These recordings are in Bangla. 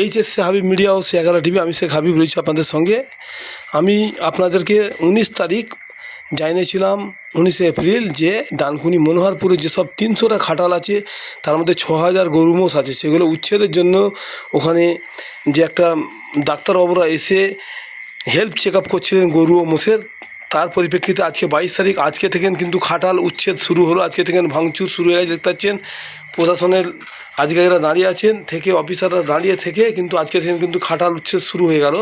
এইচএসসি হাবিব মিডিয়া ও আলা টিভি আমি শেখ হাবিব রয়েছি আপনাদের সঙ্গে। আমি আপনাদেরকে উনিশ তারিখ জানিয়েছিলাম, উনিশে এপ্রিল যে ডানকুনি মনোহরপুরে যেসব তিনশোটা খাটাল আছে, তার মধ্যে ছ হাজার গরু মোষ আছে। সেগুলো উচ্ছেদের জন্য ওখানে যে একটা ডাক্তারবাবুরা এসে হেল্প চেক আপ করছিলেন গরু ও মোষের। তার পরিপ্রেক্ষিতে আজকে বাইশ তারিখ, আজকে থেকে কিন্তু খাটাল উচ্ছেদ শুরু হলো। আজকে থেকে ভাঙচুর শুরু হয়ে গেছে, দেখতে পাচ্ছেন। প্রশাসনের আধিকারিকরা দাঁড়িয়ে আছেন থেকে, অফিসাররা দাঁড়িয়ে থেকে, কিন্তু আজকে থেকে কিন্তু খাটাল উচ্ছেদ শুরু হয়ে গেল।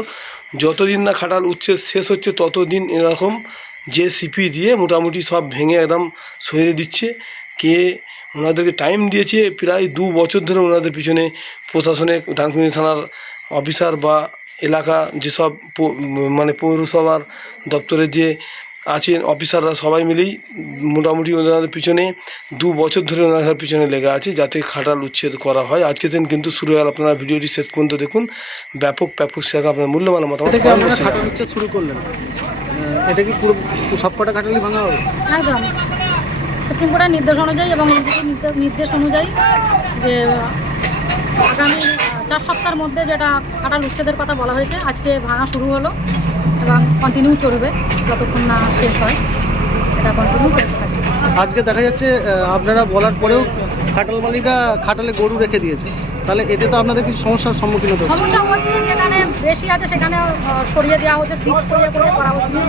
যতদিন না খাটাল উচ্ছেদ শেষ হচ্ছে, ততদিন এরকম যে সিপি দিয়ে মোটামুটি সব ভেঙে একদম সরিয়ে দিচ্ছে। কে ওনাদেরকে টাইম দিয়েছে, প্রায় দু বছর ধরে ওনাদের পিছনে প্রশাসনে, ডানকুনি থানার অফিসার বা এলাকা যেসব মানে পৌরসভার দপ্তরের যে আছেন অফিসাররা সবাই মিলেই মোটামুটি ওনাদের পিছনে দু বছর ধরে ওনাদের পিছনে লেগে আছে যাতে খাটাল উচ্ছেদ করা হয়। আজকে দিন কিন্তু শুরু হয়ে আপনারা ভিডিওটি শেষ পর্যন্ত দেখুন। ব্যাপক ব্যাপক শেখা আপনার মূল্যবান মতামত খাটাল উচ্ছেদ শুরু করলেন। এটা কি পুরো সব কটা খাটালি ভাঙা হবে? একদম। সুপ্রিম কোর্টের নির্দেশ অনুযায়ী এবং নির্দেশ অনুযায়ী যে আগামী চার সপ্তাহের মধ্যে যেটা কাটাল উচ্ছেদের কথা বলা হয়েছে আজকে ভাঙা শুরু হলো। এবং কন্টিনিউ চলবে যতক্ষণ না শেষ হয় এটা কন্টিনিউ চলতে থাকবে আজকে দেখা যাচ্ছে আপনারা বলার পরেও খাটাল মালিকরা খাটালে গরু রেখে দিয়েছে। তাহলে এতে তো আপনাদের কিছু সমস্যার সম্মুখীন হতে হচ্ছে। সমস্যা হচ্ছে যেখানে বেশি আছে সেখানে সরিয়ে দেওয়া হচ্ছে সিট সরিয়ে করে করা হচ্ছে।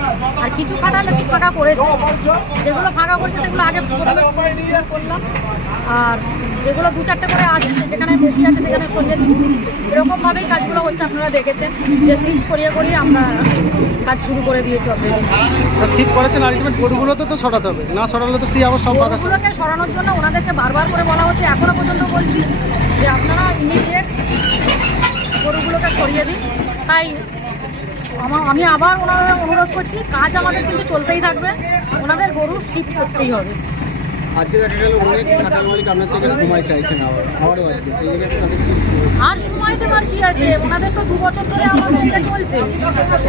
আর কিছু ফাটাল একটু ফাঁকা করেছে। যেগুলো ফাঁকা করেছে সেগুলো আগে প্রথমে করলাম। আর যেগুলো দু চারটে করে আছে যেখানে বেশি আছে সেখানে সরিয়ে দিচ্ছি। এরকমভাবেই কাজগুলো হচ্ছে আপনারা দেখেছেন। যে সিট করিয়ে করিয়ে আমরা কাজ শুরু করে দিয়েছি অলরেডি সিট করেছেন আলটিমেট গরুগুলো তো তো ছড়াতে হবে। না ছড়ালে তো সেই আবার সব গরুগুলোকে সরানোর জন্য ওনাদেরকে বারবার করে বলা হচ্ছে এখনও পর্যন্ত বলছি যে আপনারা ইমিডিয়েট গরুগুলোকে সরিয়ে দিন। তাই আমা- আমি আবার ওনাদের অনুরোধ করছি কাজ আমাদের কিন্তু চলতেই থাকবে। ওনাদের গরু শিফট করতেই হবে। আজকে দেখা গেল অনেক খাটাল মালিক আপনার থেকে সময় চাইছেন আবার আবারও আজকে, সেই জায়গায় তাদের আর সময় দেওয়ার কি আছে? ওনাদের তো দু বছর ধরে আমার মধ্যে চলছে।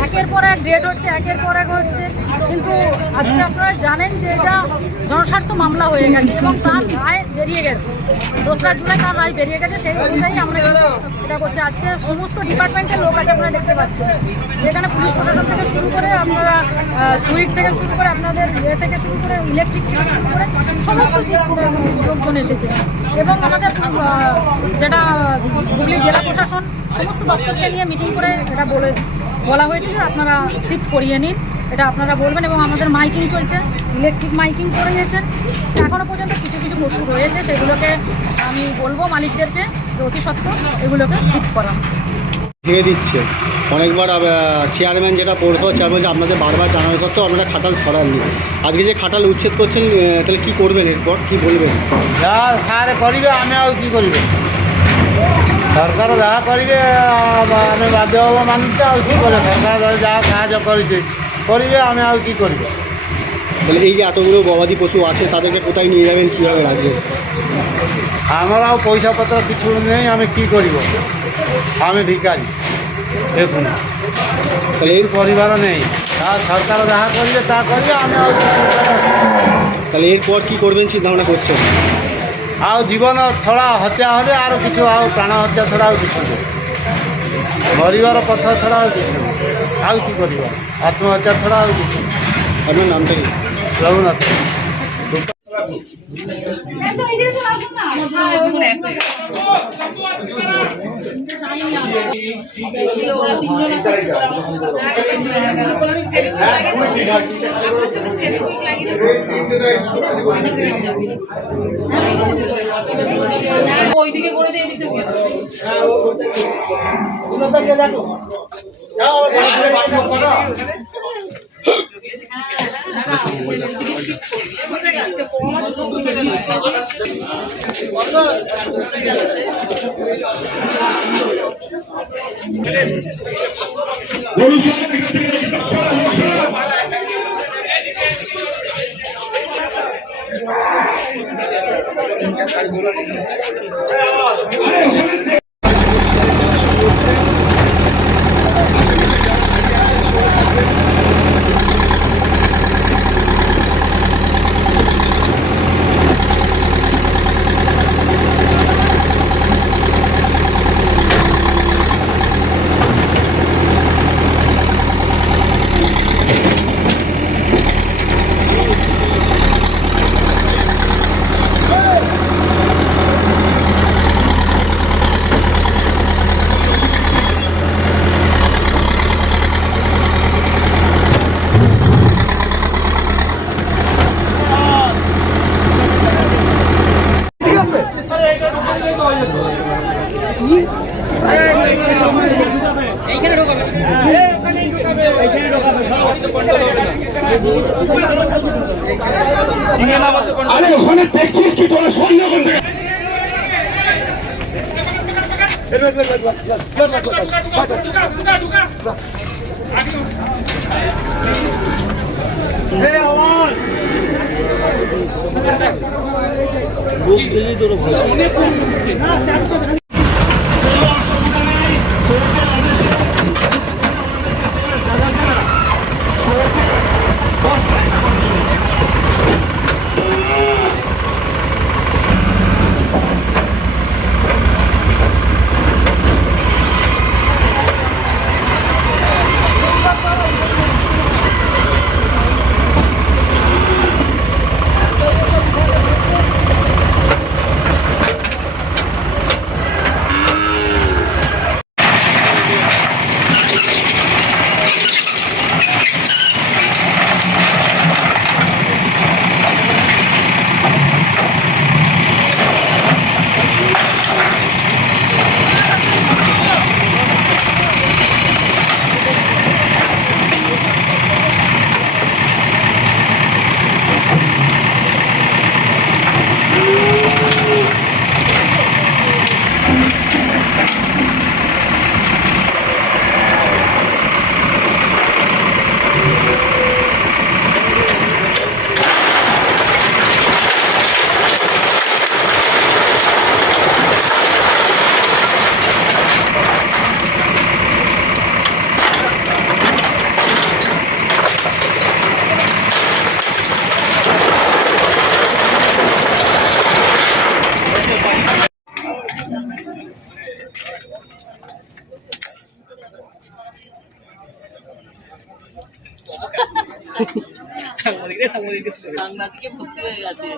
একের পর এক ডেট হচ্ছে, একের পর এক হচ্ছে। কিন্তু আজকে আপনারা জানেন যে এটা জনস্বার্থ মামলা হয়ে গেছে এবং তার রায় বেরিয়ে গেছে। দোসরা জুলাই তার রায় বেরিয়ে গেছে, সেই অনুযায়ী আমরা এটা করছি। আজকে সমস্ত ডিপার্টমেন্টের লোক আছে আপনারা দেখতে পাচ্ছেন। যেখানে পুলিশ প্রশাসন থেকে শুরু করে আপনারা সুইট থেকে শুরু করে আপনাদের ইয়ে থেকে শুরু করে, ইলেকট্রিক থেকে শুরু করে লোকজন এসেছে। এবং আমাদের যেটা হুগলি জেলা প্রশাসন, সমস্ত দপ্তরকে নিয়ে মিটিং করে এটা বলে, বলা হয়েছে যে আপনারা শিফট করিয়ে নিন। এটা আপনারা বলবেন এবং আমাদের মাইকিং চলছে ইলেকট্রিক মাইকিং করিয়েছে এখনও পর্যন্ত কিছু কিছু পশু রয়েছে, সেগুলোকে আমি বলব মালিকদেরকে অতি সত্ত্বর এগুলোকে শিফট করা। ভেঙে দিচ্ছে। অনেকবার চেয়ারম্যান যেটা পড়তো চেয়ারম্যান যে আপনাদের বারবার জানানো সত্ত্বেও আপনারা খাটাল সরাননি। আজকে যে খাটাল উচ্ছেদ করছেন তাহলে কী করবেন এরপর? কী বলবেন? যা স্যার করিবে, আমি আর কী করিবে? সরকার যা করিবে আমি বাধ্য হব মানতে, আর কী করবে? সরকার যা সাহায্য করেছে, করিবে, আমি আর কি করিবে? তাহলে এই যে এতগুলো গবাদি পশু আছে তাদেরকে কোথায় নিয়ে যাবেন কীভাবে রাখবেন? আমারও পয়সাপত্র কিছু নেই আমি কি করিব? আমি ভিকারি দেখুন। তাহলে এই পরিবারও নেই। আর সরকার যাহা করবে তা করবে আমি তাহলে এরপর কী করবেন চিন্তাভাবনা করছেন? আর জীবন ছড়া হত্যা হবে আর কিছু আর প্রাণ হত্যা ছড়া আর কিছু নেই। মরিবার কথা ছড়া আর কিছু আর কী করিব? আত্মহত্যা ছড়া আর কিছু আপনার নাম কি রঘুনাথ ওইদিকে করে দিয়ে দিতে দেখো Konuşan bir e, আরে ওখানে দেখছিস কি তোরা সৈন্য করবে অনেক সাংবাদিকে সাংবাদিকে সাংবাদিকে ভর্তি হয়ে গেছে